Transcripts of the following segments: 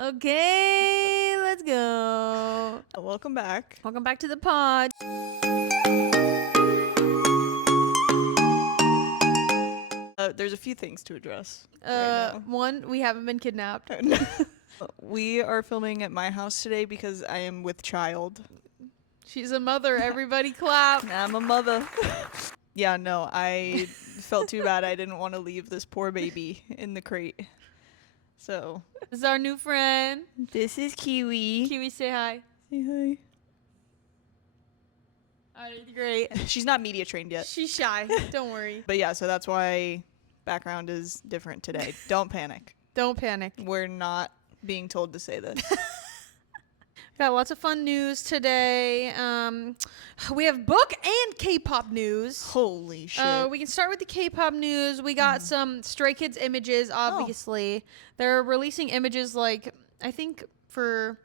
Okay, let's go. Welcome back. Welcome back to the pod. There's a few things to address right now. One, we haven't been kidnapped. We are filming at my house today because I am with child. She's a mother. Everybody clap. I'm a mother. Yeah, no, I felt too bad. I didn't want to leave this poor baby in the crate. So. This is our new friend. This is Kiwi. Kiwi, say hi. Say hi. Alright, great. She's not media trained yet. She's shy. Don't worry. But yeah, so that's why background is different today. Don't panic. Don't panic. We're not being told to say this. Got lots of fun news today. We have book and K-pop news. Holy shit. We can start with the K-pop news. We got some Stray Kids images, obviously. They're releasing images like, I think, for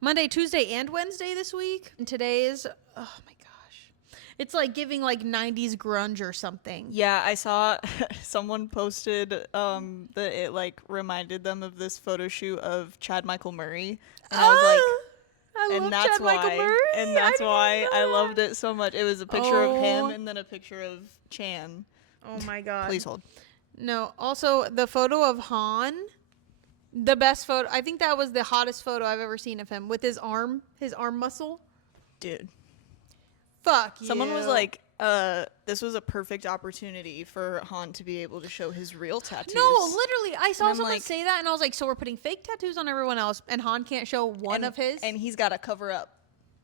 Monday, Tuesday, and Wednesday this week. And today's, oh my gosh. It's like giving like 90s grunge or something. Yeah, I saw someone posted that it like reminded them of this photo shoot of Chad Michael Murray. And I was like, I and love that's Chad Michael why, Murray. and that's I why I loved it so much. It was a picture of him Oh. and then a picture of Chan. Oh my god. Please hold. No, also the photo of Han, the best photo. I think that was the hottest photo I've ever seen of him with his arm muscle. Dude. Fuck you. Someone was like, this was a perfect opportunity for Han to be able to show his real tattoos. No, literally, I saw I'm someone like- say that, and I was like, so we're putting fake tattoos on everyone else, and Han can't show one of his? And he's got to cover up,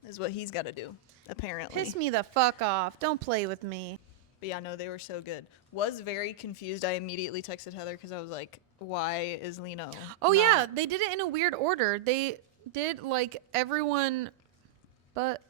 is what he's got to do, apparently. Piss me the fuck off. Don't play with me. But yeah, no, they were so good. Was very confused. I immediately texted Heather because I was like, why is Lino? Oh, not- yeah, they did it in a weird order. They did, like, everyone but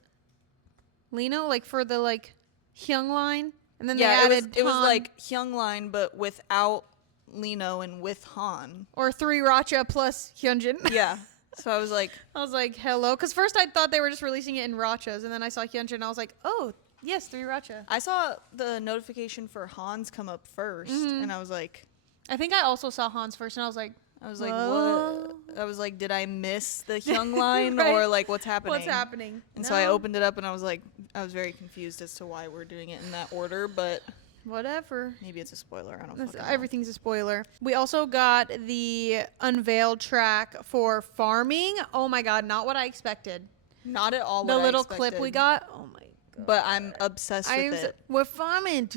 Lino, like, for the, like, Hyung line, and then Yeah, they added it was Han, like Hyung line, but without Lino and with Han. or 3 Racha plus Hyunjin. Yeah. So I was like, I was like, hello. Because first I thought they were just releasing it in Rachas. And then I saw Hyunjin and I was like, oh, yes, 3 Racha. I saw the notification for Han's come up first, and I was like, I think I also saw Hans first. And I was like, what? I was like, did I miss the Hyung line Right. or like what's happening? what's happening? And so I opened it up and I was like, I was very confused as to why we're doing it in that order, but Whatever. maybe it's a spoiler. I don't fucking know. Everything's a spoiler. We also got the unveiled track for Farming. Oh my God, not what I expected. Not at all. The what I little clip we expected, got. Oh my God. but I'm obsessed with it. We're farming.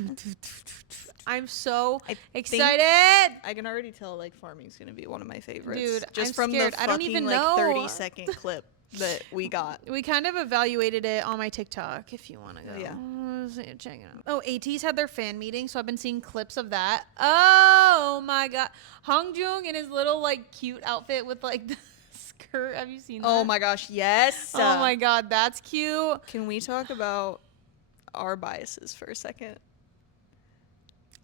I'm so I think- excited. I can already tell like farming's gonna be one of my favorites. Dude, just I'm from scared. the I don't fucking even like know. 30-second clip that we got. We kind of evaluated it on my TikTok if you want to go. Yeah. Check it out. Oh, ATEEZ had their fan meeting, so I've been seeing clips of that. Oh my God. Hongjoong in his little like cute outfit with like the skirt. Have you seen that? Oh my gosh, yes. Oh my God, that's cute. Can we talk about our biases for a second?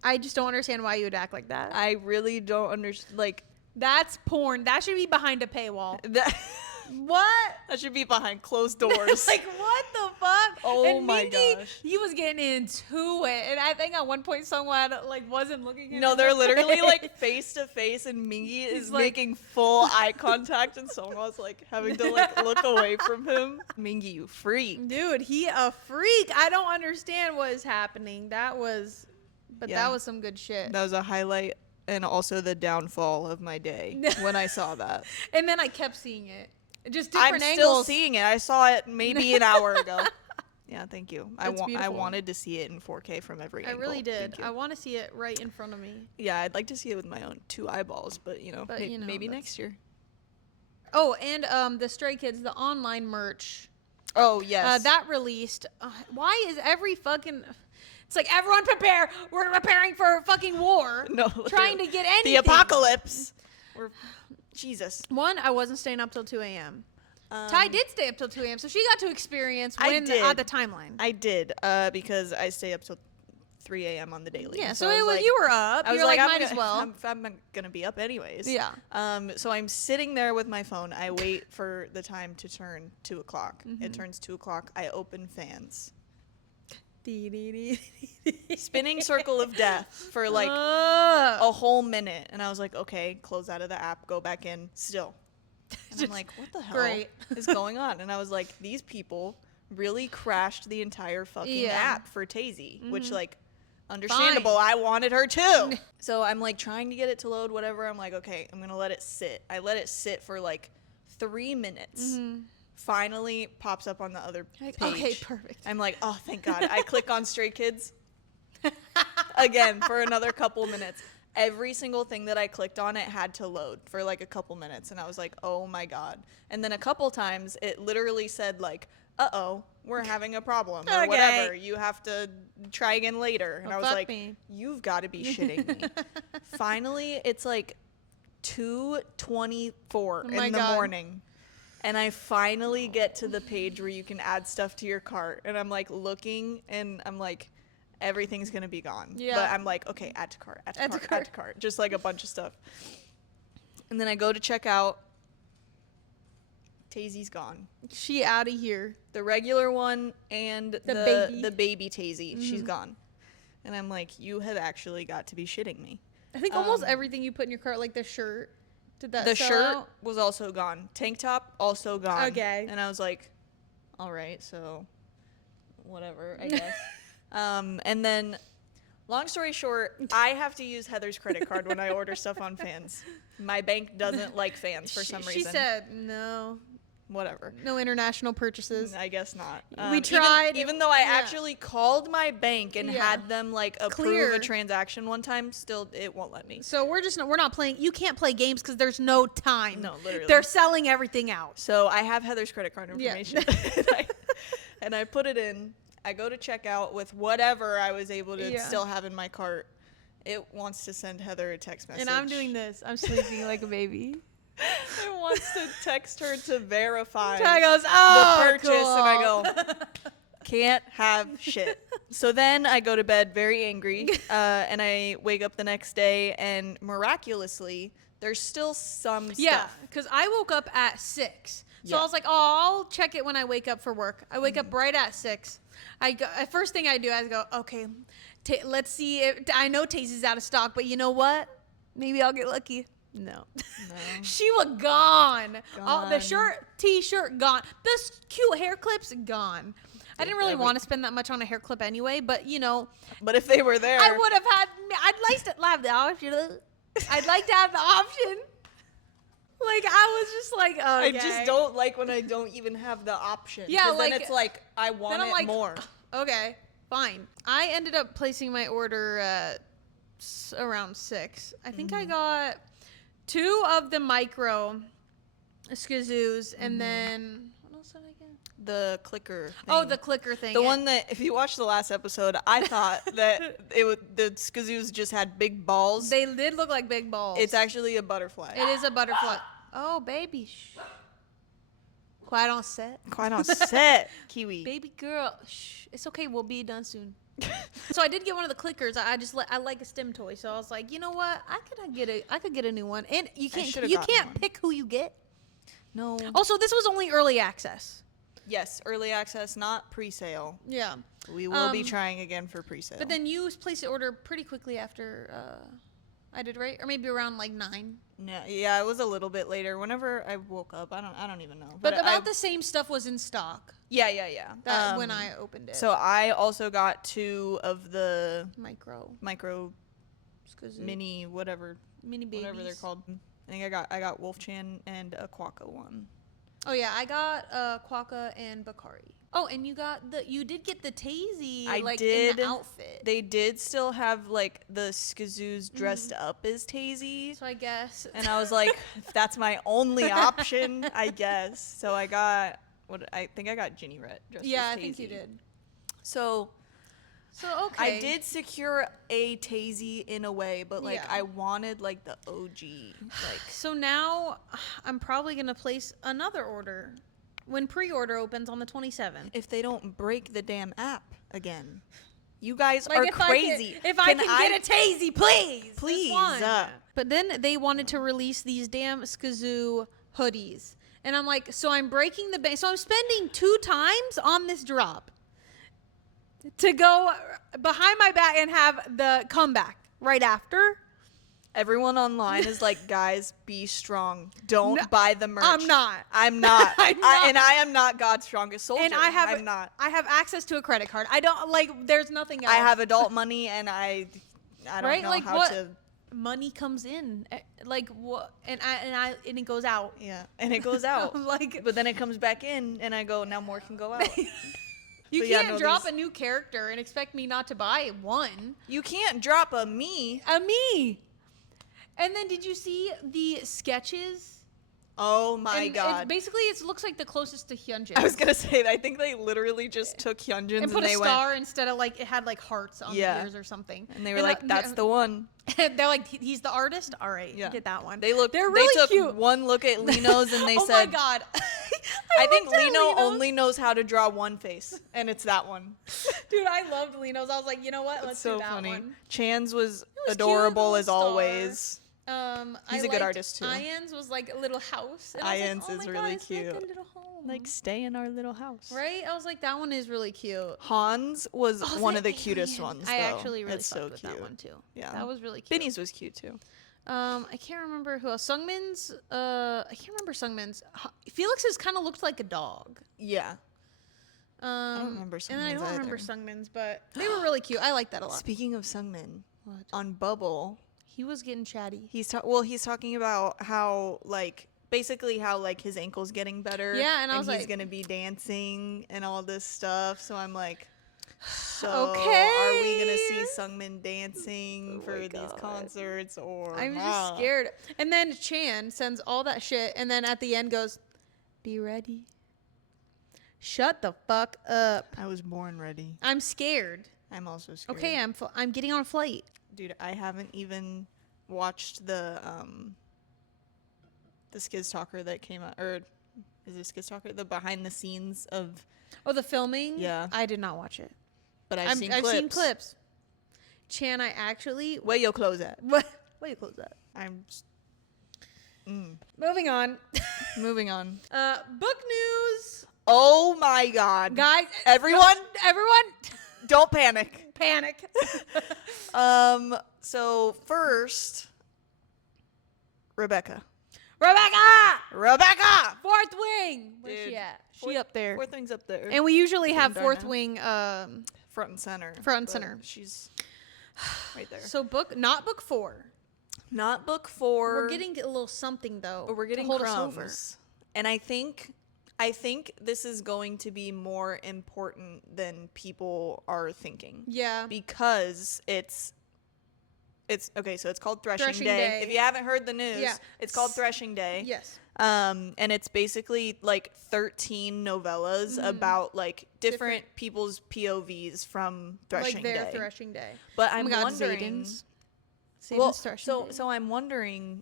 I just don't understand why you would act like that. I really don't understand. Like That's porn. That should be behind a paywall. that. What? That should be behind closed doors. Like, what the fuck? Oh and my Mingy, gosh. he was getting into it. And I think at one point someone, like, wasn't looking at No, him they're in the literally face. like face to face, and Mingy is like- making full eye contact, and Songwa's like having to like look away from him. Mingy, you freak. Dude, he a freak. I don't understand what is happening. That was Yeah. some good shit. That was a highlight and also the downfall of my day when I saw that. And then I kept seeing it. Just I'm different still angles. seeing it. I saw it maybe an hour ago. Yeah, thank you. I That's I beautiful. wanted to see it in 4K from every I angle. really did. Thank you. I want to see it right in front of me. Yeah, I'd like to see it with my own 2 eyeballs, but you know, But, you know, maybe that's- next year. Oh, and the Stray Kids, the online merch. Oh, yes. That released. Why is every fucking... It's like, everyone prepare. We're preparing for fucking war. No, Trying to get anything. the apocalypse. Jesus. One, I wasn't staying up till 2 a.m. Ty did stay up till 2 a.m., so she got to experience I when did. on the timeline. I did, because I stay up till 3 a.m. on the daily. Yeah, so so I it was, like, you were up. I was You're like, I'm might gonna- as well. I'm gonna be up anyways. Yeah. So I'm sitting there with my phone. I wait for the time to turn 2 o'clock. It turns 2 o'clock. I open fans. Spinning circle of death for like Ugh. a whole minute, and I was like, okay, close out of the app, go back in. Still And I'm like, what the hell Great. is going on? And I was like, these people really crashed the entire fucking app for ATEEZ, which like understandable. Fine. I wanted her too. So I'm like trying to get it to load, whatever. I'm like, okay, I'm gonna let it sit. I let it sit for like 3 minutes. Finally pops up on the other page. Okay, perfect. I'm like, oh, thank God. I click on Stray Kids again for another couple minutes. Every single thing that I clicked on, it had to load for like a couple minutes. And I was like, oh my God. And then a couple times it literally said like, uh-oh, we're having a problem or whatever. You have to try again later. And I was like, you've got to be shitting me. Finally, it's like 2:24 in the morning. And I finally get to the page where you can add stuff to your cart. And I'm like looking and I'm like, everything's going to be gone. Yeah. But I'm like, okay, add to cart, add to cart. Just like a bunch of stuff. And then I go to check out. ATEEZ's gone. She out of here. The regular one and the baby ATEEZ. She's gone. And I'm like, you have actually got to be shitting me. I think almost everything you put in your cart, like the shirt. Did that The sell shirt out? was also gone. Tank top also gone. Okay. And I was like, all right, so whatever, I guess. And then, long story short, I have to use Heather's credit card when I order stuff on Fans. My bank doesn't like Fans for some reason. She said no. Whatever. No international purchases. I guess not. We tried. Even though I actually called my bank and had them like approve a transaction one time, still it won't let me. So we're not playing. You can't play games because there's no time. No, literally. They're selling everything out. So I have Heather's credit card information. And I put it in. I go to checkout with whatever I was able to still have in my cart. It wants to send Heather a text message. And I'm doing this. I'm sleeping like a baby. It wants to text her to verify I goes, oh, the purchase, cool. and I go, can't have shit. So then I go to bed very angry, and I wake up the next day, and miraculously, there's still some stuff. Yeah, because I woke up at 6. So I was like, oh, I'll check it when I wake up for work. I wake up right at 6. First thing I do, I go, okay, let's see. I know ATEEZ is out of stock, but you know what? Maybe I'll get lucky. No. She was gone. The t-shirt gone. The cute hair clips gone. I didn't really want to spend that much on a hair clip anyway, but you know. But if they were there, I would have had. I'd like to have the option. I'd like to have the option. Like I was just like, okay. I just don't like when I don't even have the option. Yeah, like then it's like I want it more. Okay, fine. I ended up placing my order around 6. I think I got 2 of the micro skazoos, and then what else did I get? The clicker thing. Oh, the clicker thing. The one that, if you watched the last episode, I thought that the skazoos just had big balls. They did look like big balls. It's actually a butterfly. It is a butterfly. Oh, baby. Shh. Quiet on set. Quiet on set, Kiwi. Baby girl. Shh. It's okay. We'll be done soon. So I did get one of the clickers. I like a STEM toy, so I was like, you know what? I could get a new one, and you can't pick who you get. No. Also, this was only early access. Yes, early access, not pre-sale. Yeah. We will be trying again for pre-sale. But then you placed the order pretty quickly after I did, right? Or maybe around like 9. Yeah, it was a little bit later. Whenever I woke up, I don't even know. But about the same stuff was in stock. Yeah. That when I opened it. So I also got 2 of the micro mini whatever babies. Whatever they're called. I think I got Wolfchan and a Quokka one. Oh yeah, I got Quokka and Bakari. Oh, and you did get the ATEEZ in the outfit. They did still have like the skazoos dressed up as ATEEZ. So I guess. And I was like, if that's my only option, I guess. So I got I think I got Ginny Red dressed as ATEEZ. Yeah, I think you did. So okay. I did secure a ATEEZ in a way, but like I wanted like the OG. Like so now I'm probably gonna place another order when pre-order opens on the 27th. If they don't break the damn app again. You guys are crazy. If I can get a ATEEZ, please. Please. But then they wanted to release these damn skazoo hoodies. And I'm like, so I'm breaking the bank. So I'm spending 2 times on this drop to go behind my back and have the comeback right after. Everyone online is like, guys, be strong. Don't buy the merch. I'm not. I'm not. I'm not. And I am not God's strongest soldier. And I'm not. I have access to a credit card. I don't like. There's nothing else. I have adult money, and I don't know how to. Money comes in, like what, and it goes out. Yeah, and it goes out. Like, but then it comes back in, and I go, now more can go out. You can't drop a new character and expect me not to buy one. You can't drop a me. A me. And then did you see the sketches? Oh my god! Basically, it looks like the closest to Hyunjin. I was gonna say, I think they literally just took Hyunjin's and put a star instead of like it had like hearts on the ears or something. And they were like, "That's the one." They're like, "He's the artist." All right, get that one. They're really took cute. One look at Lino's and they said, "Oh my god!" I think Lino only knows how to draw one face, and it's that one. Dude, I loved Lino's. I was like, you know what? Let's do that one. Chan's was adorable as always. He's a good artist too. Ian's was like a little house. And Ian's is really cute. Like a little home. Like stay in our little house. Right? I was like, that one is really cute. Hans was one of the cutest ones. I actually really fucked with that one too. Yeah, that was really cute. Binny's was cute too. I can't remember who else. Sungmin's. I can't remember Sungmin's. Felix's kind of looked like a dog. Yeah. I don't remember Sungmin's. And I don't remember Sungmin's, but they were really cute. I like that a lot. Speaking of Sungmin, on Bubble. He was getting chatty. He's talking about how basically how his ankle's getting better. Yeah, and I was like, he's gonna be dancing and all this stuff. So I'm like, okay, are we gonna see Sungmin dancing for these concerts or? I'm just scared. And then Chan sends all that shit, and then at the end goes, "Be ready." Shut the fuck up. I was born ready. I'm scared. I'm also scared. Okay, I'm getting on a flight. Dude, I haven't even watched the Skiz Talker that came out, or is it Skiz Talker? The behind the scenes of the filming. Yeah, I did not watch it, but I've seen clips. Chan, I actually where your clothes at? Where you clothes at? I'm. Moving on. Moving on. Book news. Oh my god, guys! Everyone, don't panic. Panic. So first, Rebecca. Fourth wing. Where's she at? She up there. Fourth wing's up there. And we usually have fourth wing front and center. She's right there. So not book 4. Not book 4. We're getting a little something though. But we're getting hold crumbs. Us over. And I think this is going to be more important than people are thinking. Yeah. Because it's okay, so it's called Threshing Day. If you haven't heard the news, it's called Threshing Day. Yes. And it's basically 13 novellas about different people's POVs from Threshing Day. Like their Threshing Day. But I'm wondering. So I'm wondering,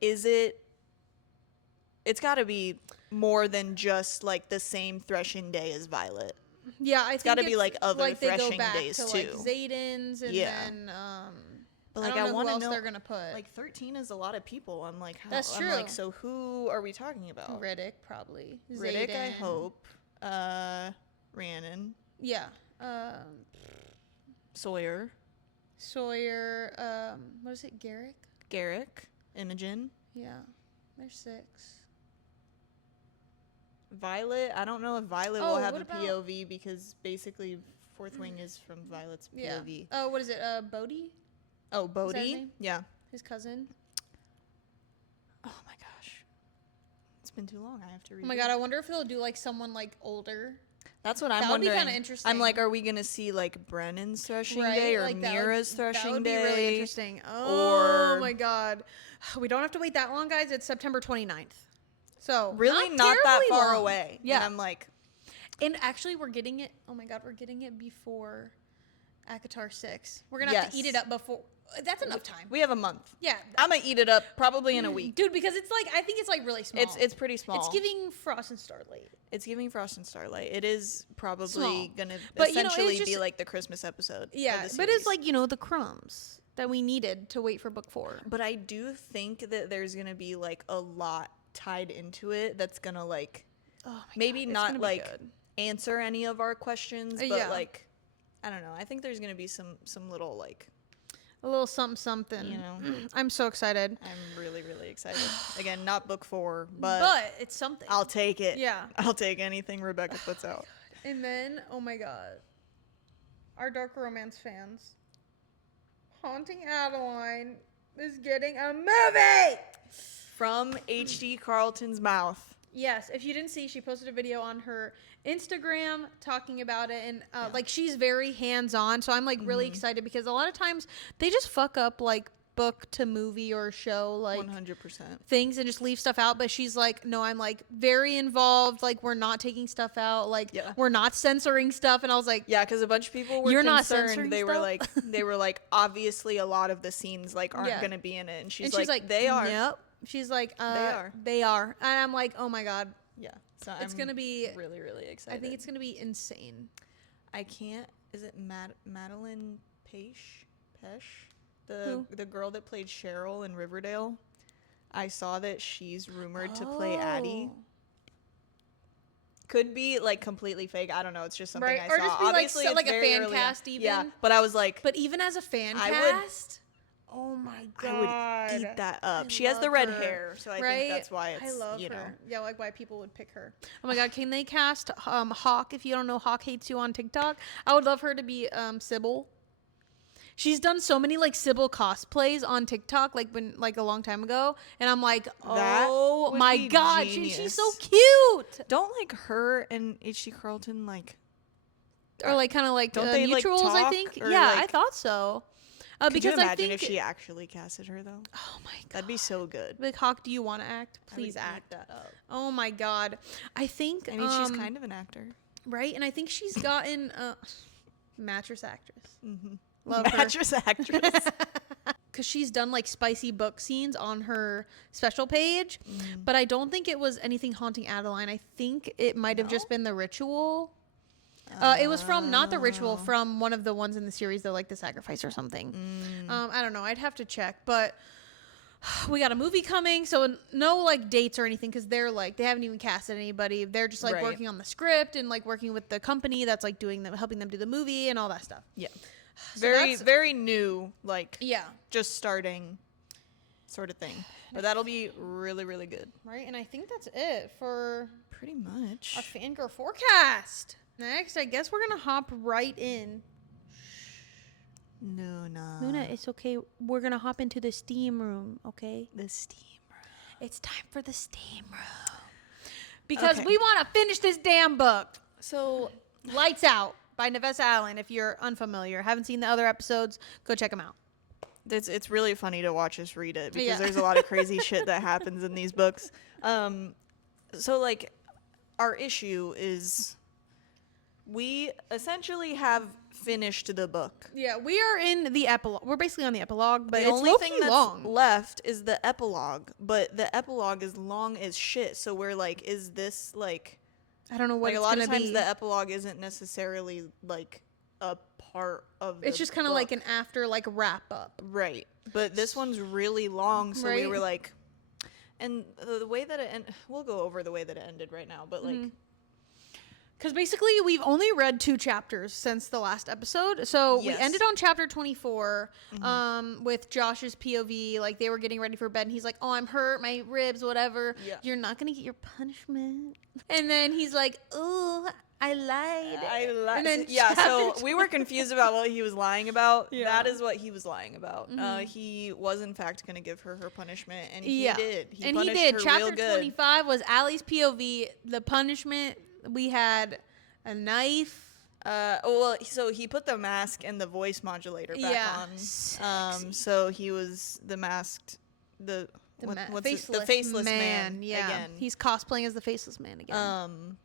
is it? It's got to be more than just the same Threshing Day as Violet. Yeah, I think it's got to be other Threshing Days to, too. Zayden's and then but I want to know they're gonna put. 13 is a lot of people. I'm like, how? That's true. I'm like, so who are we talking about? Riddick probably. Riddick, I hope. Rhiannon. Yeah. Sawyer. What is it? Garrick. Imogen. Yeah. There's 6. Violet. I don't know if Violet will have a POV because basically Fourth Wing is from Violet's POV. Oh, what is it? Bodhi? Oh, Bodhi? Yeah. His cousin. Oh my gosh. It's been too long. I have to read. Oh my god, I wonder if they'll do older. That's what I'm wondering. That would be kind of interesting. I'm like, are we gonna see Brennan's Threshing Day or Mira's Threshing Day? That would be really interesting. Oh my god. We don't have to wait that long, guys. It's September 29th. So really not that far away. Yeah. And I'm like, and actually we're getting it. Oh my god, we're getting it before ACOTAR 6. We're gonna have to eat it up before. That's enough time. We have a month. Yeah. I'm gonna eat it up probably in a week. Dude, because it's I think it's really small. It's pretty small. It's giving Frost and Starlight. It's giving Frost and Starlight. It is probably gonna essentially be the Christmas episode. Yeah, but it's the crumbs that we needed to wait for book 4. But I do think that there's gonna be a lot tied into it that's gonna maybe not answer any of our questions, but I don't know. I think there's gonna be some little A little something something. You know. I'm so excited. I'm really, really excited. Again, not book 4, but it's something. I'll take it. Yeah. I'll take anything Rebecca puts out. And then, oh my god, our dark romance fans. Haunting Adeline is getting a movie! From H.D. Carlton's mouth. Yes, if you didn't see, she posted a video on her Instagram talking about it, and like she's very hands-on, so I'm like really excited because a lot of times they just fuck up like book to movie or show like 100% things and just leave stuff out, but she's like, no, I'm like very involved, like we're not taking stuff out, like we're not censoring stuff. And I was like, yeah, because a bunch of people were You're not concerned. censoring They stuff? were like obviously a lot of the scenes like aren't gonna be in it, and she's like they are. Yep. She's like, they are. And I'm like, oh my god, Yeah, so it's gonna be really, really excited. I think it's gonna be insane. I can't. Is it Madeline Pesh? Who? The girl that played Cheryl in Riverdale. I saw that she's rumored to play Addie. Could be like completely fake. I don't know. It's just something I saw. Or just be Obviously, like, it's like a very fan early cast on. even. Yeah, but I was like, But even as a fan I cast, oh my god, I would eat that up. She has the red hair, so I think that's why it's. I love you know. her. Yeah, like why people would pick her. Oh my god, can they cast Hawk? If you don't know, Hawk Hates You on TikTok. I would love her to be Sybil. She's done so many like Sybil cosplays on TikTok, like a long time ago, and I'm like, oh would my be god, genius. she's so cute. Don't like her and H.D. Carlton like, or like kind of like don't they neutrals? like, I talk, think. or, Yeah, like, I thought so. Could Because you imagine I think if she actually casted her though? Oh my god, That'd be so good. like Hawk, do you want to act? I would Please eat act. that up. Oh my god, I think. I mean, she's kind of an actor, right, and I think she's gotten mattress actress. Mm-hmm. Love mattress actress. Because she's done like spicy book scenes on her special page, but I don't think it was anything haunting Adeline. I think it might have just been The Ritual. It was from not The Ritual, from one of the ones in the series, though, like The Sacrifice or something. I don't know. I'd have to check, but we got a movie coming, so no like dates or anything, because they're like they haven't even casted anybody. They're just like working on the script and like working with the company that's like doing them, helping them do the movie and all that stuff. Yeah. So very new, like yeah, just starting sort of thing. But that'll be really, really good. Right, and I think that's it for Pretty much. our fangirl forecast. Next, I guess we're gonna hop right in. Luna, it's okay. We're gonna hop into the steam room, okay? The steam room. It's time for the steam room. Because we want to finish this damn book. So, Lights Out by Nevessa Allen. If you're unfamiliar, haven't seen the other episodes, go check them out. It's really funny to watch us read it because there's a lot of crazy shit that happens in these books. So like our issue is we essentially have finished the book. Yeah, we are in the epilogue. We're basically on the epilogue, but the it's only thing that's long. left is the epilogue, but the epilogue is long as shit. So we're like, is this like I don't know what like it's a lot gonna of times be. the epilogue isn't necessarily like a part of It's just kind of like an after like wrap up. right, but this one's really long, so we Right. were like, and the way that it we'll go over the way that it ended right now, but like Because basically, we've only read 2 chapters since the last episode. So we ended on chapter 24 with Josh's POV. Like, they were getting ready for bed, and he's like, oh, I'm hurt, my ribs, whatever. Yeah. You're not going to get your punishment. And then he's like, oh, I lied. And then so we were confused about what he was lying about. Yeah. That is what he was lying about. He was, in fact, going to give her punishment, and he did. He did. Her Chapter real good. 25 was Allie's POV. The punishment... We had a knife. So he put the mask and the voice modulator back on. Sexy. So he was the masked, the faceless man. Yeah, again. He's cosplaying as the faceless man again.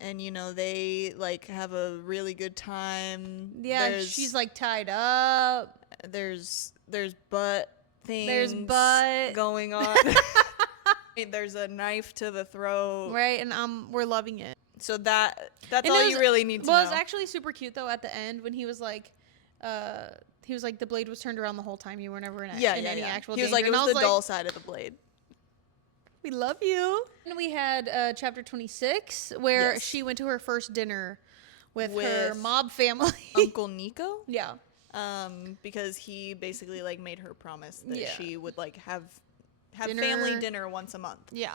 And you know they like have a really good time. Yeah, she's like tied up. There's butt things. There's butt going on. There's a knife to the throat. Right, and we're loving it. So that's all you really need to know. Well, it was actually super cute though at the end when he was like the blade was turned around the whole time. You were never in any actual danger. He was like, it was the dull side of the blade. We love you. And we had chapter 26 where she went to her first dinner with her mob family. Uncle Nico? Yeah. because he basically like made her promise that Yeah. she would like have Dinner. family dinner once a month. Yeah.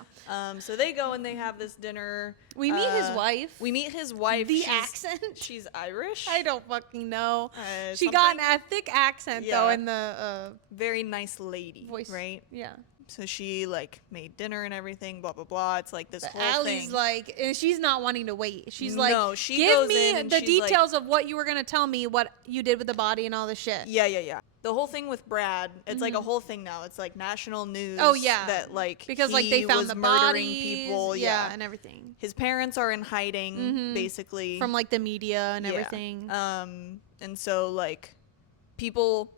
So they go and they have this dinner. We meet his wife. We meet his wife. The accent. She's Irish. I don't fucking know. She Something. got a thick accent though Yeah. in the Very nice lady, voice. right? Yeah. So she like made dinner and everything, blah blah blah. It's like this But whole Allie's thing. like, and she's not wanting to wait. She's No, like, she give goes me in and the she's like- details of what you were gonna tell me, what you did with the body and all this shit. Yeah. The whole thing with Brad, it's like a whole thing now. It's like national news. Oh, yeah. That like Because like they he found was the murdering bodies, people. yeah, and everything His parents are in hiding, basically. from like the media and Yeah. everything. And so like people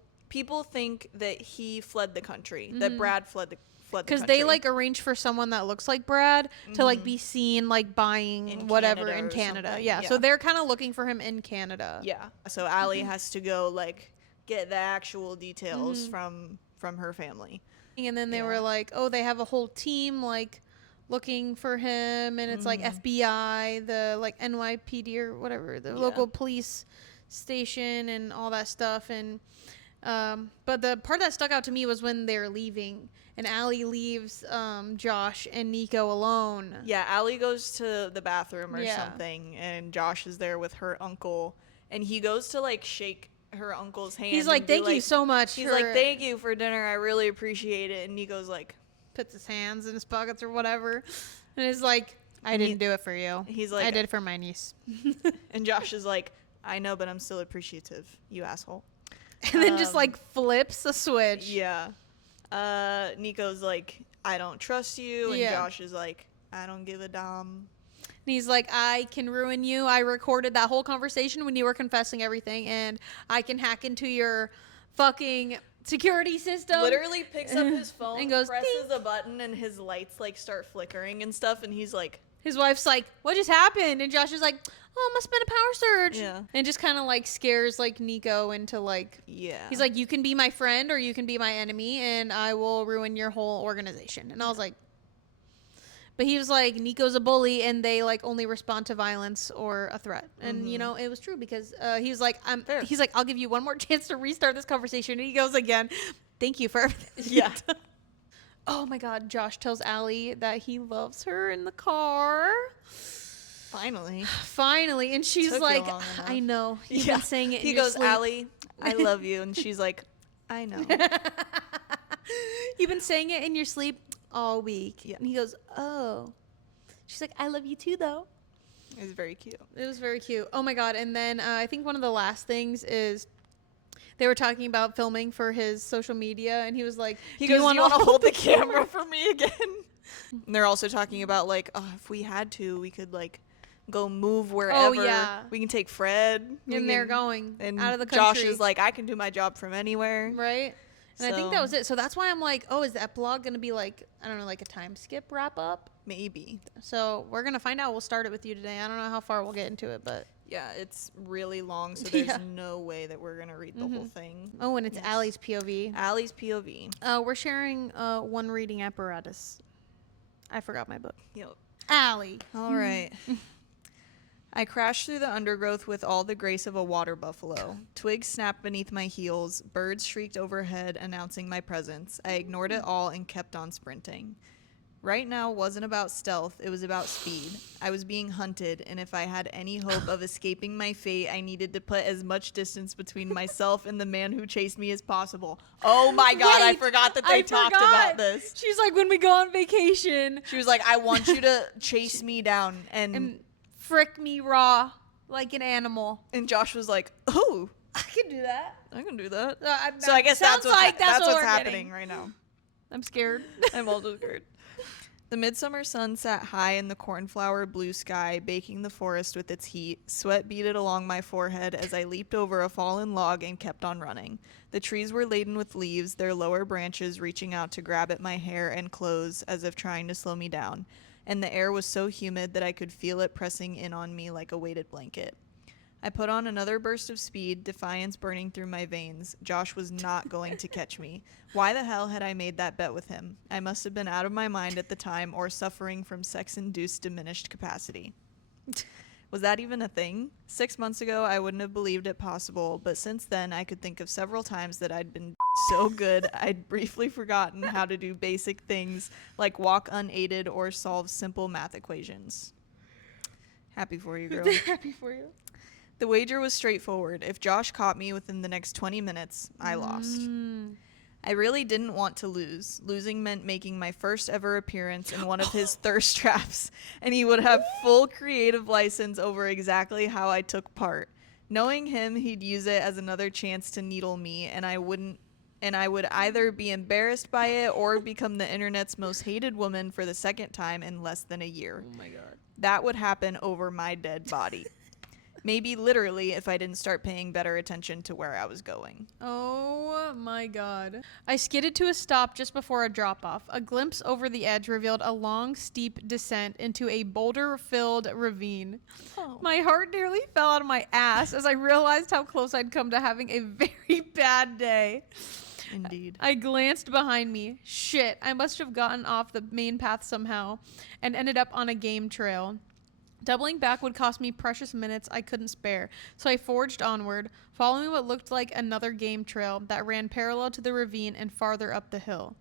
think that he fled the country, that Brad fled the country. Because they like arranged for someone that looks like Brad to like be seen like buying In whatever Canada in or Canada. something, Yeah. yeah. So they're kind of looking for him in Canada. Yeah. So Allie has to go like get the actual details from her family. And then they Yeah. were like, oh, they have a whole team like looking for him, and it's like FBI, the like NYPD or whatever, the local police station and all that stuff. And but the part that stuck out to me was when they're leaving and Allie leaves Josh and Nico alone. Yeah, Allie goes to the bathroom or Yeah. something, and Josh is there with her uncle, and he goes to like shake her uncle's hand. He's like, and be thank you so much. He's like, thank you for dinner. I really appreciate it. And Nico's like, puts his hands in his pockets or whatever, and is like, I And he- didn't do it for you. he's like- I did it for my niece. and Josh is like, I know, but I'm still appreciative, you asshole. And then just like flips the switch. Yeah. Nico's like, I don't trust you, and Yeah. Josh is like, I don't give a damn. And he's like, I can ruin you. I recorded that whole conversation when you were confessing everything, and I can hack into your fucking security system. Literally picks up his phone And goes, presses "Ding." a button, and his lights like start flickering and stuff, and he's like, His wife's like, what just happened? And Josh is like, oh, must have been a power surge. Yeah. And just kind of like scares like Nico into like, yeah. he's like, you can be my friend or you can be my enemy, and I will ruin your whole organization. And I was like, but he was like, Nico's a bully, and they like only respond to violence or a threat. And you know, it was true because he was like, Fair. he's like, I'll give you one more chance to restart this conversation. And he goes again, thank you for everything. Yeah. Oh my God, Josh tells Allie that he loves her in the car. Finally. Finally. And she's Took you like, long enough. I know. You've Yeah. been saying it in He your goes, sleep. Allie, I love you. And she's like, I know. You've been saying it in your sleep all week. Yeah. And he goes, oh. She's like, I love you too, though. It's very cute. It was very cute. Oh my God. And then I think one of the last things is they were talking about filming for his social media. And he was like, He "Do goes, you want do you want to hold the camera for me again? And they're also talking about like, oh, if we had to, we could like go move wherever. yeah. We can take Fred. we And they're can- going And out of the Josh country. is like, I can do my job from anywhere. Right? And I think So- that was it. So that's why I'm like, oh, is the epilogue going to be like, I don't know, like a time skip wrap up? Maybe. So we're going to find out. We'll start it with you today. I don't know how far we'll get into it, but. Yeah, it's really long, so there's Yeah. no way that we're gonna read the whole thing. Oh, and it's Yes. Allie's POV. Allie's POV. We're sharing one reading apparatus. I forgot my book. Yep. Allie. All right. I crashed through the undergrowth with all the grace of a water buffalo. Twigs snapped beneath my heels. Birds shrieked overhead, announcing my presence. I ignored it all and kept on sprinting. Right now wasn't about stealth, it was about speed. I was being hunted, and if I had any hope of escaping my fate, I needed to put as much distance between myself and the man who chased me as possible. Oh my God, I Wait, forgot that they I talked forgot. about this. She's like, when we go on vacation She was like, I want you to chase me down. and frick me raw like an animal. And Josh was like, oh, I can do that. I can do that. I- So I guess sounds that's what's, like that's what what's we're happening getting. right now. I'm scared. I'm also scared. The midsummer sun sat high in the cornflower blue sky, baking the forest with its heat. Sweat beaded along my forehead as I leaped over a fallen log and kept on running. The trees were laden with leaves, their lower branches reaching out to grab at my hair and clothes as if trying to slow me down. And the air was so humid that I could feel it pressing in on me like a weighted blanket. I put on another burst of speed, defiance burning through my veins. Josh was not going to catch me. Why the hell had I made that bet with him? I must have been out of my mind at the time or suffering from sex-induced diminished capacity. Was that even a thing? 6 months ago, I wouldn't have believed it possible, but since then, I could think of several times that I'd been so good, I'd briefly forgotten how to do basic things like walk unaided or solve simple math equations. Happy for you, girl. Happy for you. The wager was straightforward. If Josh caught me within the next 20 minutes, I lost. I really didn't want to lose. Losing meant making my first ever appearance in one of his thirst traps, and he would have full creative license over exactly how I took part. Knowing him, he'd use it as another chance to needle me, and I would either be embarrassed by it or become the internet's most hated woman for the second time in less than a year. Oh my God. That would happen over my dead body. Maybe literally if I didn't start paying better attention to where I was going. Oh my God. I skidded to a stop just before a drop-off. A glimpse over the edge revealed a long, steep descent into a boulder-filled ravine. Oh. My heart nearly fell out of my ass as I realized how close I'd come to having a very bad day. Indeed. I glanced behind me. Shit, I must have gotten off the main path somehow and ended up on a game trail. Doubling back would cost me precious minutes I couldn't spare, so I forged onward, following what looked like another game trail that ran parallel to the ravine and farther up the hill.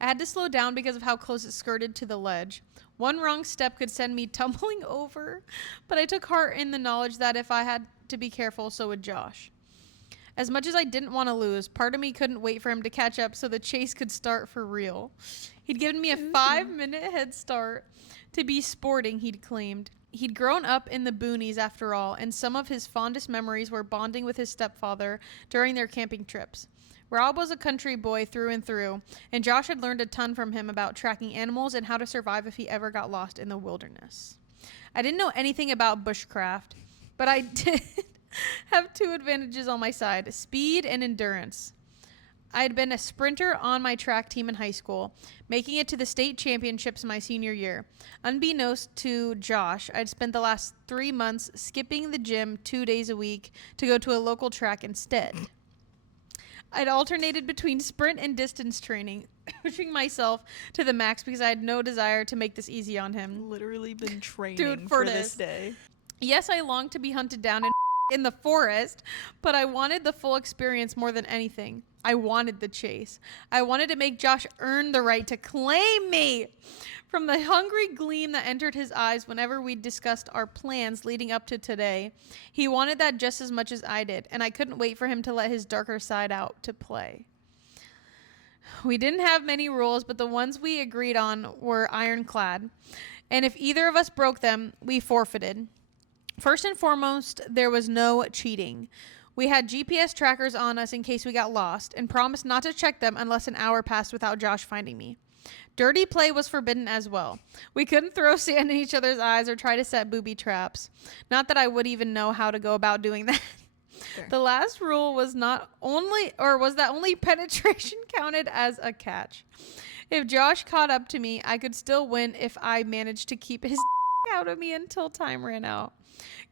I had to slow down because of how close it skirted to the ledge. One wrong step could send me tumbling over, but I took heart in the knowledge that if I had to be careful, so would Josh. As much as I didn't want to lose, part of me couldn't wait for him to catch up so the chase could start for real. He'd given me a 5-minute head start to be sporting, he'd claimed. He'd grown up in the boonies after all, and some of his fondest memories were bonding with his stepfather during their camping trips. Rob was a country boy through and through, and Josh had learned a ton from him about tracking animals and how to survive if he ever got lost in the wilderness. I didn't know anything about bushcraft, but I did have 2 advantages on my side: speed and endurance. I had been a sprinter on my track team in high school, making it to the state championships my senior year. Unbeknownst to Josh, I'd spent the last 3 months skipping the gym 2 days a week to go to a local track instead. I'd alternated between sprint and distance training, pushing myself to the max because I had no desire to make this easy on him. Literally been training for for this day. Yes, I longed to be hunted down and in the forest, but I wanted the full experience more than anything. I wanted the chase. I wanted to make Josh earn the right to claim me. From the hungry gleam that entered his eyes whenever we discussed our plans leading up to today, he wanted that just as much as I did, and I couldn't wait for him to let his darker side out to play. We didn't have many rules, but the ones we agreed on were ironclad, and if either of us broke them, we forfeited. First and foremost, there was no cheating. We had GPS trackers on us in case we got lost, and promised not to check them unless an hour passed without Josh finding me. Dirty play was forbidden as well. We couldn't throw sand in each other's eyes or try to set booby traps. Not that I would even know how to go about doing that. Sure. The last rule was that only penetration counted as a catch. If Josh caught up to me, I could still win if I managed to keep his out of me until time ran out.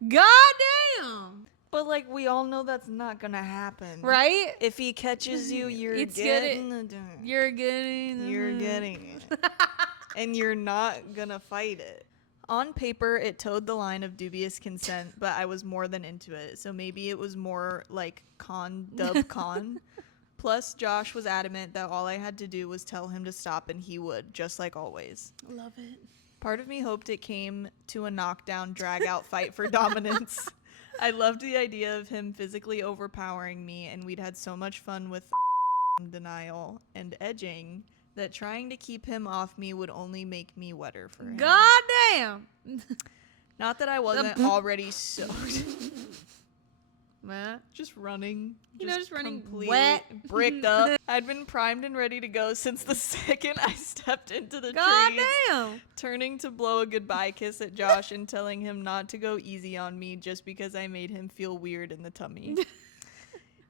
Goddamn! But like we all know that's not gonna happen, right? If he catches you, you're getting it, and you're not gonna fight it. On paper, it towed the line of dubious consent, but I was more than into it, so maybe it was more like con. Plus, Josh was adamant that all I had to do was tell him to stop, and he would, just like always. Love it. Part of me hoped it came to a knockdown, drag-out fight for dominance. I loved the idea of him physically overpowering me, and we'd had so much fun with denial and edging that trying to keep him off me would only make me wetter for him. Goddamn! Not that I wasn't already soaked. What? Just running. Just running wet. Bricked up. I'd been primed and ready to go since the second I stepped into the trees. Goddamn! Turning to blow a goodbye kiss at Josh and telling him not to go easy on me just because I made him feel weird in the tummy.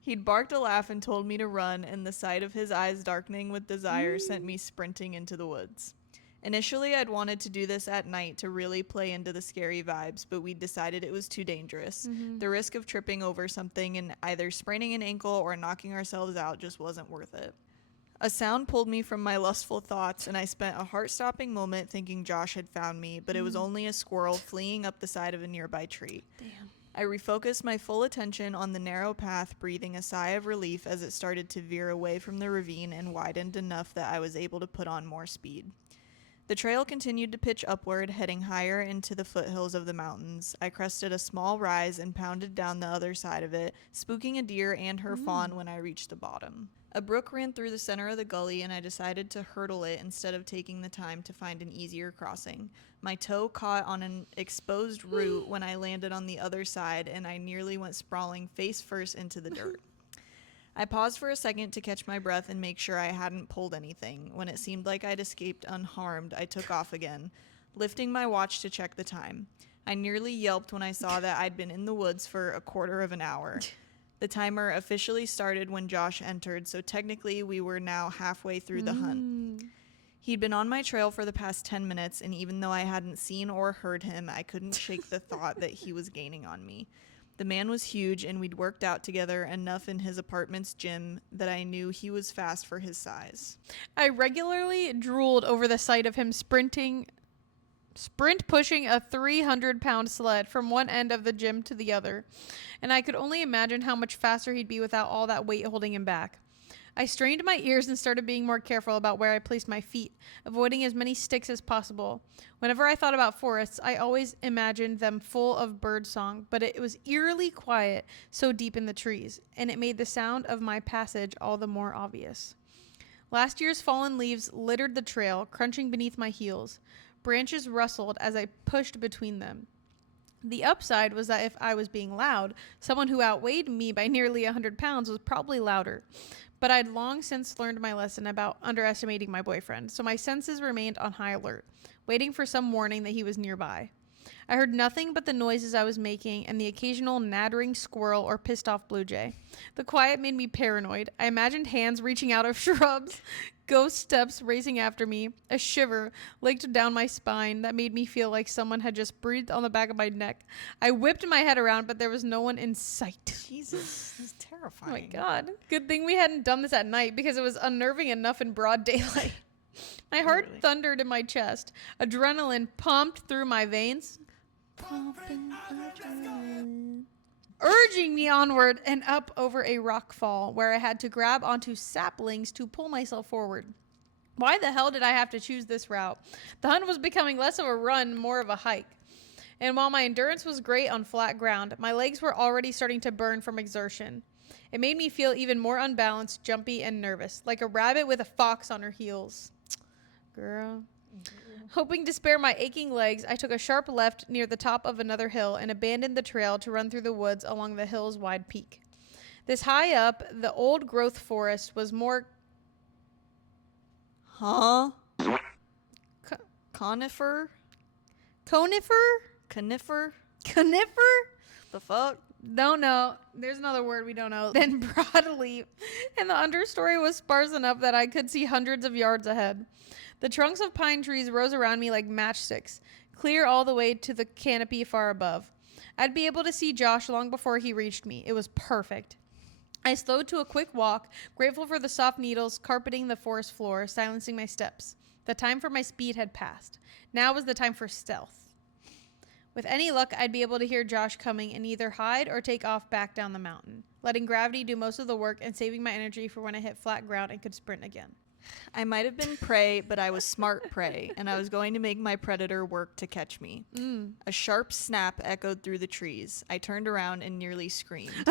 He'd barked a laugh and told me to run, and the sight of his eyes darkening with desire sent me sprinting into the woods. Initially, I'd wanted to do this at night to really play into the scary vibes, but we decided it was too dangerous. Mm-hmm. The risk of tripping over something and either spraining an ankle or knocking ourselves out just wasn't worth it. A sound pulled me from my lustful thoughts, and I spent a heart-stopping moment thinking Josh had found me, but it was only a squirrel fleeing up the side of a nearby tree. Damn. I refocused my full attention on the narrow path, breathing a sigh of relief as it started to veer away from the ravine and widened enough that I was able to put on more speed. The trail continued to pitch upward, heading higher into the foothills of the mountains. I crested a small rise and pounded down the other side of it, spooking a deer and her fawn when I reached the bottom. A brook ran through the center of the gully, and I decided to hurdle it instead of taking the time to find an easier crossing. My toe caught on an exposed root when I landed on the other side, and I nearly went sprawling face first into the dirt. I paused for a second to catch my breath and make sure I hadn't pulled anything. When it seemed like I'd escaped unharmed, I took off again, lifting my watch to check the time. I nearly yelped when I saw that I'd been in the woods for a quarter of an hour. The timer officially started when Josh entered, so technically we were now halfway through the hunt. He'd been on my trail for the past 10 minutes, and even though I hadn't seen or heard him, I couldn't shake the thought that he was gaining on me. The man was huge, and we'd worked out together enough in his apartment's gym that I knew he was fast for his size. I regularly drooled over the sight of him sprint pushing a 300-pound sled from one end of the gym to the other, and I could only imagine how much faster he'd be without all that weight holding him back. I strained my ears and started being more careful about where I placed my feet, avoiding as many sticks as possible. Whenever I thought about forests, I always imagined them full of birdsong, but it was eerily quiet so deep in the trees, and it made the sound of my passage all the more obvious. Last year's fallen leaves littered the trail, crunching beneath my heels. Branches rustled as I pushed between them. The upside was that if I was being loud, someone who outweighed me by nearly 100 pounds was probably louder. But I'd long since learned my lesson about underestimating my boyfriend, so my senses remained on high alert, waiting for some warning that he was nearby. I heard nothing but the noises I was making and the occasional nattering squirrel or pissed off blue jay. The quiet made me paranoid. I imagined hands reaching out of shrubs, ghost steps racing after me, a shiver licked down my spine that made me feel like someone had just breathed on the back of my neck. I whipped my head around, but there was no one in sight. Jesus, this is terrifying. Oh my God. Good thing we hadn't done this at night because it was unnerving enough in broad daylight. My heart thundered in my chest. Adrenaline pumped through my veins, urging me onward and up over a rock fall where I had to grab onto saplings to pull myself forward. Why the hell did I have to choose this route? The hunt was becoming less of a run, more of a hike. And while my endurance was great on flat ground, my legs were already starting to burn from exertion. It made me feel even more unbalanced, jumpy, and nervous, like a rabbit with a fox on her heels. Girl. Hoping to spare my aching legs, I took a sharp left near the top of another hill and abandoned the trail to run through the woods along the hill's wide peak. This high up, the old growth forest was more... Conifer? Conifer? The fuck? Don't know. There's another word we don't know. Then broadleaf, and the understory was sparse enough that I could see hundreds of yards ahead. The trunks of pine trees rose around me like matchsticks, clear all the way to the canopy far above. I'd be able to see Josh long before he reached me. It was perfect. I slowed to a quick walk, grateful for the soft needles carpeting the forest floor, silencing my steps. The time for my speed had passed. Now was the time for stealth. With any luck, I'd be able to hear Josh coming and either hide or take off back down the mountain, letting gravity do most of the work and saving my energy for when I hit flat ground and could sprint again. I might have been prey, but I was smart prey, and I was going to make my predator work to catch me. A sharp snap echoed through the trees. I turned around and nearly screamed.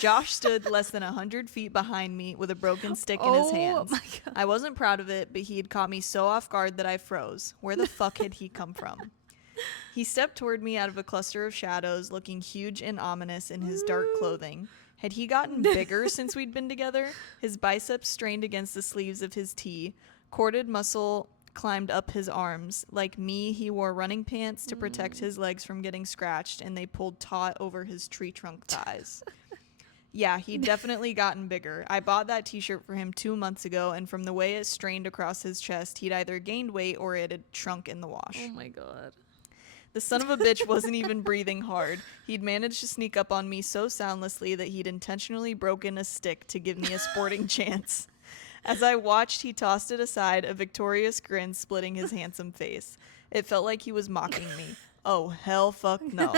Josh stood less than 100 feet behind me with a broken stick in his hands. My God. I wasn't proud of it, but he had caught me so off guard that I froze. Where the fuck had he come from? He stepped toward me out of a cluster of shadows, looking huge and ominous in his dark clothing. Had he gotten bigger since we'd been together? His biceps strained against the sleeves of his tee. Corded muscle climbed up his arms. Like me, he wore running pants to protect his legs from getting scratched, and they pulled taut over his tree trunk thighs. Yeah, he'd definitely gotten bigger. I bought that t-shirt for him 2 months ago, and from the way it strained across his chest, he'd either gained weight or it had shrunk in the wash. Oh my God. The son of a bitch wasn't even breathing hard. He'd managed to sneak up on me so soundlessly that he'd intentionally broken a stick to give me a sporting chance. As I watched, he tossed it aside, a victorious grin splitting his handsome face. It felt like he was mocking me. Oh, hell fuck no.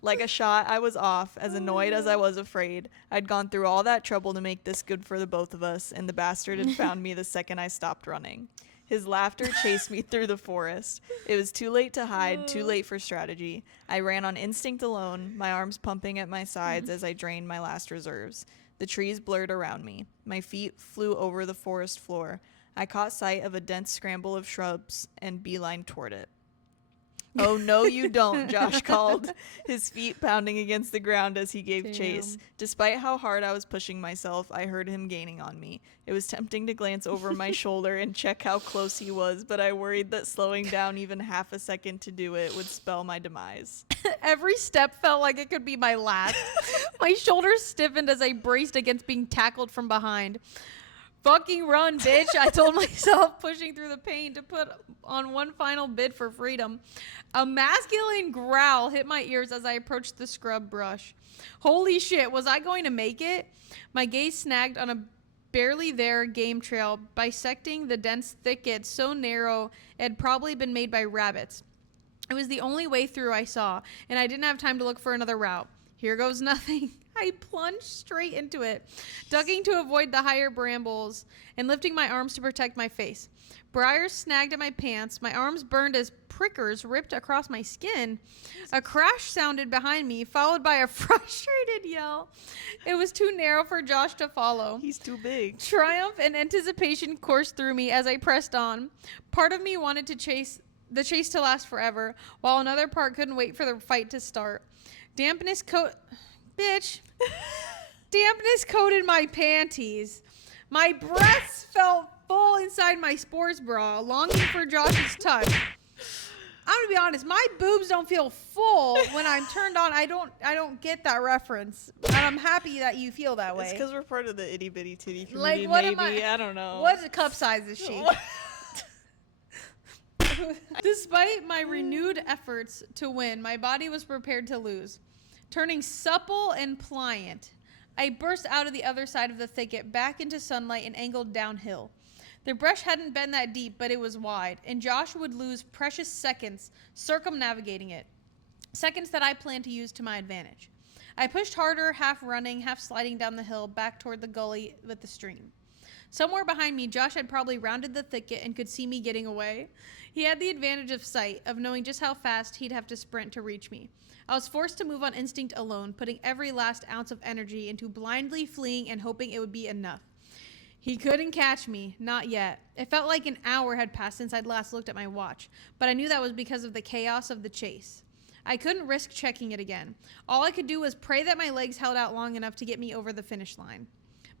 Like a shot, I was off, as annoyed as I was afraid. I'd gone through all that trouble to make this good for the both of us, and the bastard had found me the second I stopped running. His laughter chased me through the forest. It was too late to hide, too late for strategy. I ran on instinct alone, my arms pumping at my sides as I drained my last reserves. The trees blurred around me. My feet flew over the forest floor. I caught sight of a dense scramble of shrubs and beelined toward it. Oh, no, you don't, Josh called, his feet pounding against the ground as he gave chase. Despite how hard I was pushing myself, I heard him gaining on me. It was tempting to glance over my shoulder and check how close he was, but I worried that slowing down even half a second to do it would spell my demise. Every step felt like it could be my last. My shoulders stiffened as I braced against being tackled from behind. Fucking run, bitch, I told myself, pushing through the pain to put on one final bid for freedom. A masculine growl hit my ears as I approached the scrub brush. Holy shit, was I going to make it? My gaze snagged on a barely there game trail, bisecting the dense thicket so narrow it had probably been made by rabbits. It was the only way through I saw, and I didn't have time to look for another route. Here goes nothing. I plunged straight into it, ducking to avoid the higher brambles and lifting my arms to protect my face. Briars snagged at my pants. My arms burned as prickers ripped across my skin. A crash sounded behind me, followed by a frustrated yell. It was too narrow for Josh to follow. He's too big. Triumph and anticipation coursed through me as I pressed on. Part of me wanted the chase to last forever, while another part couldn't wait for the fight to start. Dampness coated my panties. My breasts felt full inside my sports bra, longing for Josh's touch. I'm gonna be honest, my boobs don't feel full when I'm turned on. I don't get that reference, and I'm happy that you feel that way. It's because we're part of the itty bitty titty community. Like, what maybe I don't know. What cup size is she? Despite my renewed efforts to win, my body was prepared to lose. Turning supple and pliant, I burst out of the other side of the thicket, back into sunlight and angled downhill. The brush hadn't been that deep, but it was wide, and Josh would lose precious seconds circumnavigating it. Seconds that I planned to use to my advantage. I pushed harder, half running, half sliding down the hill, back toward the gully with the stream. Somewhere behind me, Josh had probably rounded the thicket and could see me getting away. He had the advantage of sight, of knowing just how fast he'd have to sprint to reach me. I was forced to move on instinct alone, putting every last ounce of energy into blindly fleeing and hoping it would be enough. He couldn't catch me, not yet. It felt like an hour had passed since I'd last looked at my watch, but I knew that was because of the chaos of the chase. I couldn't risk checking it again. All I could do was pray that my legs held out long enough to get me over the finish line.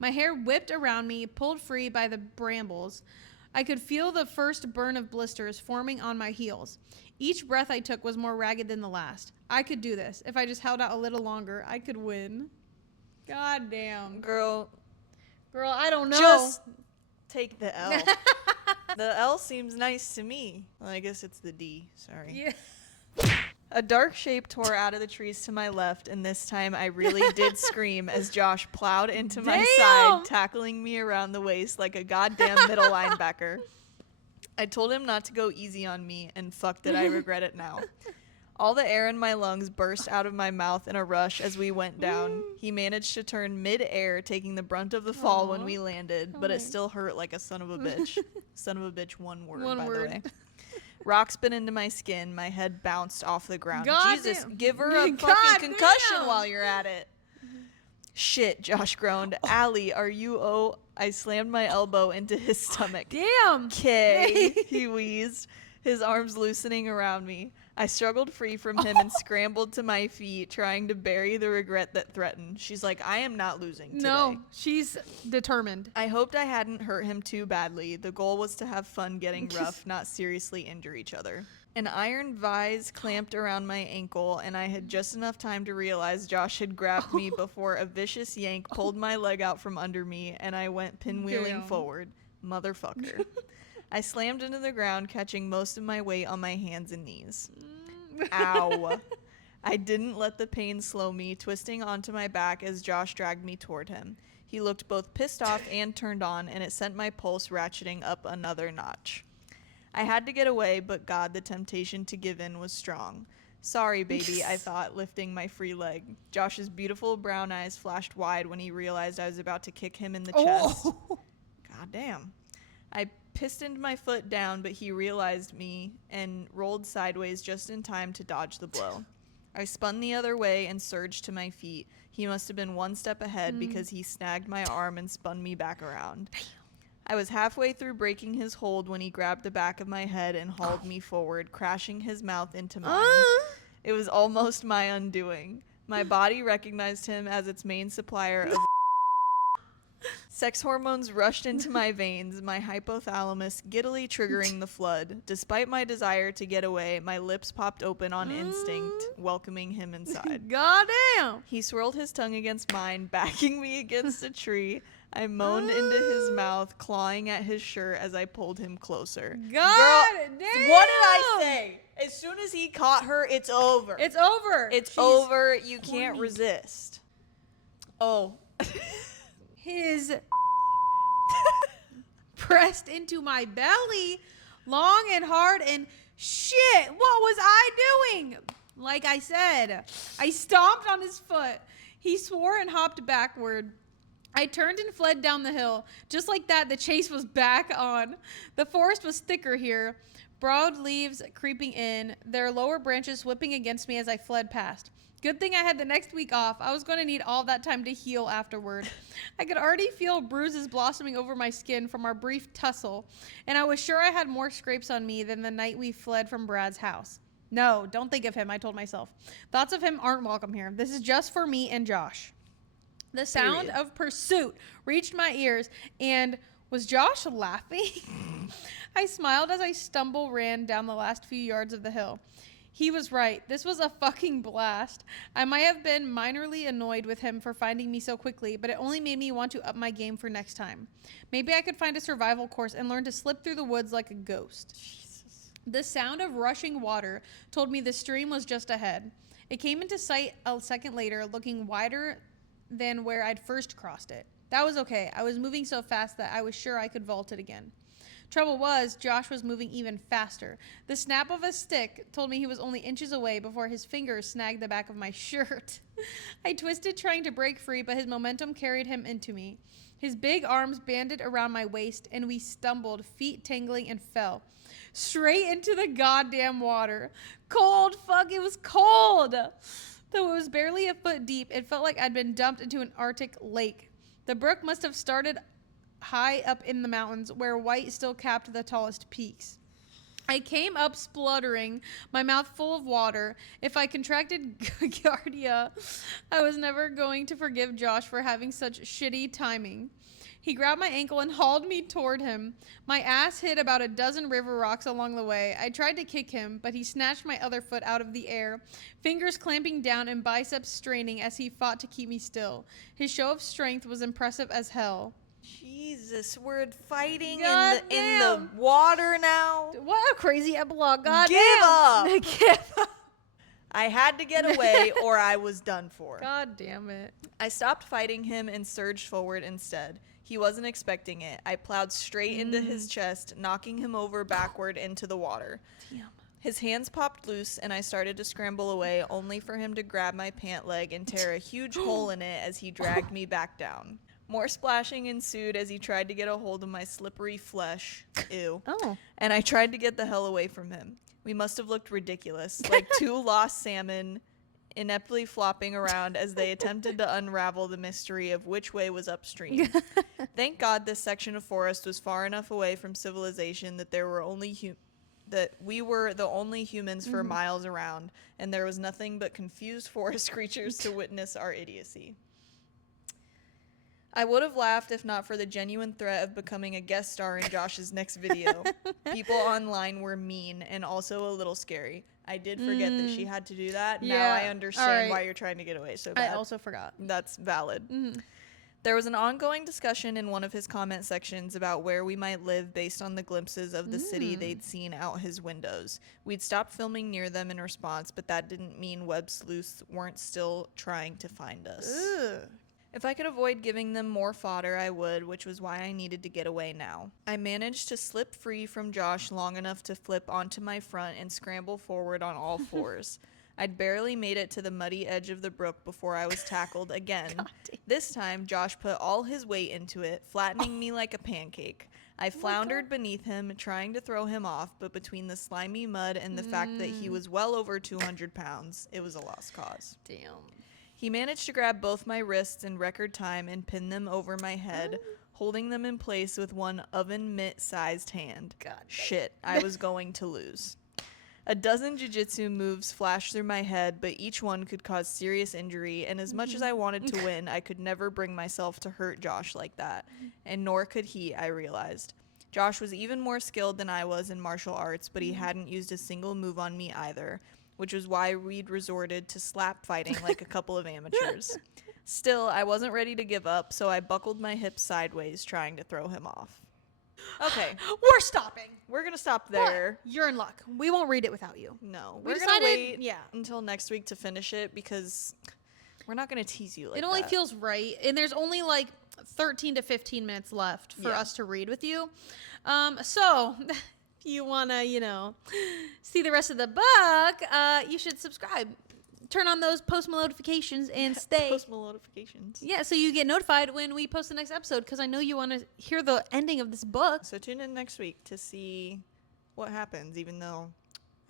My hair whipped around me, pulled free by the brambles. I could feel the first burn of blisters forming on my heels. Each breath I took was more ragged than the last. I could do this. If I just held out a little longer, I could win. God damn. Girl, I don't know. just take the L. The L seems nice to me. Well, I guess it's the D. Sorry. Yeah. A dark shape tore out of the trees to my left, and this time I really did scream as Josh plowed into my side, tackling me around the waist like a goddamn middle linebacker. I told him not to go easy on me, and fuck did I regret it now. All the air in my lungs burst out of my mouth in a rush as we went down. He managed to turn mid-air, taking the brunt of the fall when we landed, but it still hurt like a son of a bitch. Son of a bitch, one word, by the way. Rocks bit into my skin. My head bounced off the ground. Jesus, give her a fucking concussion while you're at it. Shit, Josh groaned. Allie, are you I slammed my elbow into his stomach. Damn. Kay, he wheezed, his arms loosening around me. I struggled free from him and scrambled to my feet, trying to bury the regret that threatened. She's like, I am not losing today. No, she's determined. I hoped I hadn't hurt him too badly. The goal was to have fun getting rough, not seriously injure each other. An iron vise clamped around my ankle, and I had just enough time to realize Josh had grabbed me before a vicious yank pulled my leg out from under me, and I went pinwheeling forward. Motherfucker. I slammed into the ground, catching most of my weight on my hands and knees. Ow. I didn't let the pain slow me, twisting onto my back as Josh dragged me toward him. He looked both pissed off and turned on, and it sent my pulse ratcheting up another notch. I had to get away, but God, the temptation to give in was strong. Sorry, baby, I thought, lifting my free leg. Josh's beautiful brown eyes flashed wide when he realized I was about to kick him in the chest. God damn. I pistoned my foot down, but he realized me and rolled sideways just in time to dodge the blow. I spun the other way and surged to my feet. He must have been one step ahead because he snagged my arm and spun me back around. I was halfway through breaking his hold when he grabbed the back of my head and hauled me forward, crashing his mouth into mine. It was almost my undoing. My body recognized him as its main supplier of sex hormones rushed into my veins, my hypothalamus giddily triggering the flood. Despite my desire to get away, my lips popped open on instinct, welcoming him inside. Goddamn! He swirled his tongue against mine, backing me against a tree. I moaned into his mouth, clawing at his shirt as I pulled him closer. God damn! What did I say? As soon as he caught her, it's over. It's over. It's She's over. You horny. can't resist. Oh. His pressed into my belly long and hard, and shit, what was I doing? Like I said, I stomped on his foot. He swore and hopped backward. I turned and fled down the hill. Just like that, the chase was back on. The forest was thicker here, broad leaves creeping in, their lower branches whipping against me as I fled past. Good thing I had the next week off. I was going to need all that time to heal afterward. I could already feel bruises blossoming over my skin from our brief tussle, and I was sure I had more scrapes on me than the night we fled from Brad's house. No, don't think of him, I told myself. Thoughts of him aren't welcome here. This is just for me and Josh. The sound of pursuit reached my ears, and was Josh laughing? I smiled as I ran down the last few yards of the hill. He was right. This was a fucking blast. I might have been minorly annoyed with him for finding me so quickly, but it only made me want to up my game for next time. Maybe I could find a survival course and learn to slip through the woods like a ghost. Jesus. The sound of rushing water told me the stream was just ahead. It came into sight a second later, looking wider than where I'd first crossed it. That was okay. I was moving so fast that I was sure I could vault it again. Trouble was, Josh was moving even faster. The snap of a stick told me he was only inches away before his fingers snagged the back of my shirt. I twisted trying to break free, but his momentum carried him into me. His big arms banded around my waist, and we stumbled, feet tingling, and fell straight into the goddamn water. Cold, fuck, it was cold. Though it was barely a foot deep, it felt like I'd been dumped into an Arctic lake. The brook must have started high up in the mountains, where white still capped the tallest peaks. I came up spluttering, my mouth full of water. If I contracted giardia, I was never going to forgive Josh for having such shitty timing. He grabbed my ankle and hauled me toward him. My ass hit about a dozen river rocks along the way. I tried to kick him, but he snatched my other foot out of the air, fingers clamping down and biceps straining as he fought to keep me still. His show of strength was impressive as hell. Jesus, we're fighting in the water now. What a crazy epilogue. God Give damn. up. Give up. I had to get away or I was done for. God damn it. I stopped fighting him and surged forward instead. He wasn't expecting it. I plowed straight into his chest, knocking him over backward into the water. Damn. His hands popped loose, and I started to scramble away, only for him to grab my pant leg and tear a huge hole in it as he dragged me back down. More splashing ensued as he tried to get a hold of my slippery flesh. Ew. Oh. And I tried to get the hell away from him. We must have looked ridiculous, like two lost salmon ineptly flopping around as they attempted to unravel the mystery of which way was upstream. Thank God this section of forest was far enough away from civilization that there were only that we were the only humans for miles around, and there was nothing but confused forest creatures to witness our idiocy. I would have laughed if not for the genuine threat of becoming a guest star in Josh's next video. People online were mean and also a little scary. I did forget that she had to do that. Yeah. Now I understand why you're trying to get away so bad. I also forgot. That's valid. There was an ongoing discussion in one of his comment sections about where we might live based on the glimpses of the city they'd seen out his windows. We'd stopped filming near them in response, but that didn't mean web sleuths weren't still trying to find us. Ugh. If I could avoid giving them more fodder, I would, which was why I needed to get away now. I managed to slip free from Josh long enough to flip onto my front and scramble forward on all fours. I'd barely made it to the muddy edge of the brook before I was tackled again. This time, Josh put all his weight into it, flattening me like a pancake. I floundered beneath him, trying to throw him off, but between the slimy mud and the fact that he was well over 200 pounds, it was a lost cause. Damn. He managed to grab both my wrists in record time and pin them over my head, holding them in place with one oven mitt-sized hand. God. Shit, I was going to lose. A dozen jiu-jitsu moves flashed through my head, but each one could cause serious injury, and as much as I wanted to win, I could never bring myself to hurt Josh like that. And nor could he, I realized. Josh was even more skilled than I was in martial arts, but he hadn't used a single move on me either, which was why we'd resorted to slap fighting like a couple of amateurs. Still, I wasn't ready to give up, so I buckled my hips sideways, trying to throw him off. Okay. We're stopping. We're going to stop there. But you're in luck. We won't read it without you. No. We We're going to decided- wait until next week to finish it because we're not going to tease you like It only that. feels right. And there's only like 13 to 15 minutes left for us to read with you. So if you want to, see the rest of the book, you should subscribe. Turn on those post notifications and stay. Post notifications. Yeah, so you get notified when we post the next episode because I know you want to hear the ending of this book. So tune in next week to see what happens, even though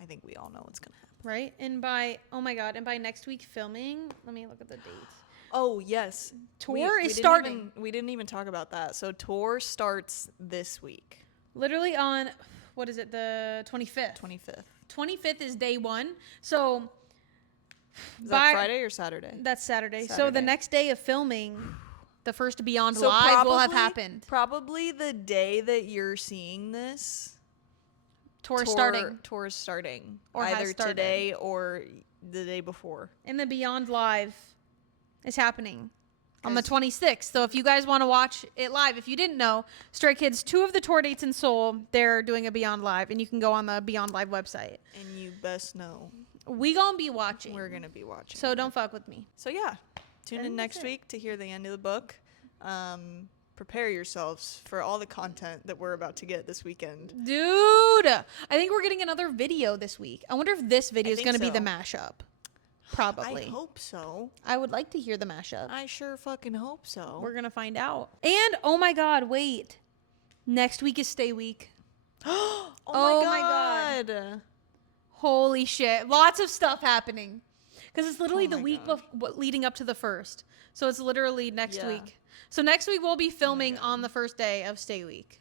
I think we all know what's going to happen. Right? And by next week filming, let me look at the dates. Oh, yes. Tour is didn't starting. We didn't even talk about that. So tour starts this week. Literally on, what is it, the 25th? 25th. 25th is day one. So Is that Friday or Saturday? That's Saturday. So Saturday. the next day of filming, the first Beyond So Live will have happened. Probably the day that you're seeing this. Tour starting. Tour is starting. Or has either started. today or the day before. And the Beyond Live is happening on the Guys- 26th. So if you guys want to watch it live, if you didn't know, Stray Kids, 2 of the tour dates in Seoul, they're doing a Beyond Live. And you can go on the Beyond Live website. And you best know We gonna be watching. we're going to be watching. So don't fuck with me. So yeah, tune in And next that's it. week to hear the end of the book. Prepare yourselves for all the content that we're about to get this weekend. Dude, I think we're getting another video this week. I wonder if this video is think going to be so. the mashup. Probably. I hope so. I would like to hear the mashup. I sure fucking hope so. We're going to find out. And, oh my God, wait. Next week is Stay Week. oh my God. Holy shit. Lots of stuff happening. Because it's literally Oh the my week gosh. leading up to the first. So it's literally next Yeah. week. So next week we'll be filming God. on the first day of Stay Week.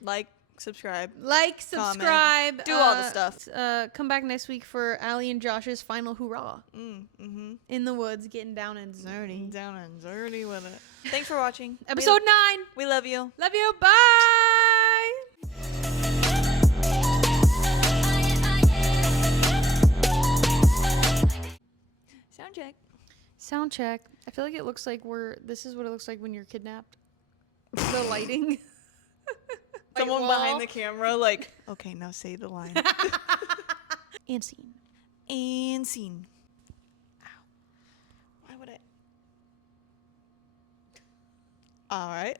Like, subscribe. Like, subscribe. Do all the stuff. Come back next week for Allie and Josh's final hoorah. Mm-hmm. In the woods, getting down and dirty. Down and dirty with it. Thanks for watching. Episode 9. We love you. Love you. Bye. Sound check. Sound check. I feel like it looks like this is what it looks like when you're kidnapped. The lighting. Someone wall. behind the camera, like, okay, now say the line. And scene. And scene. Ow. Why would I? All right.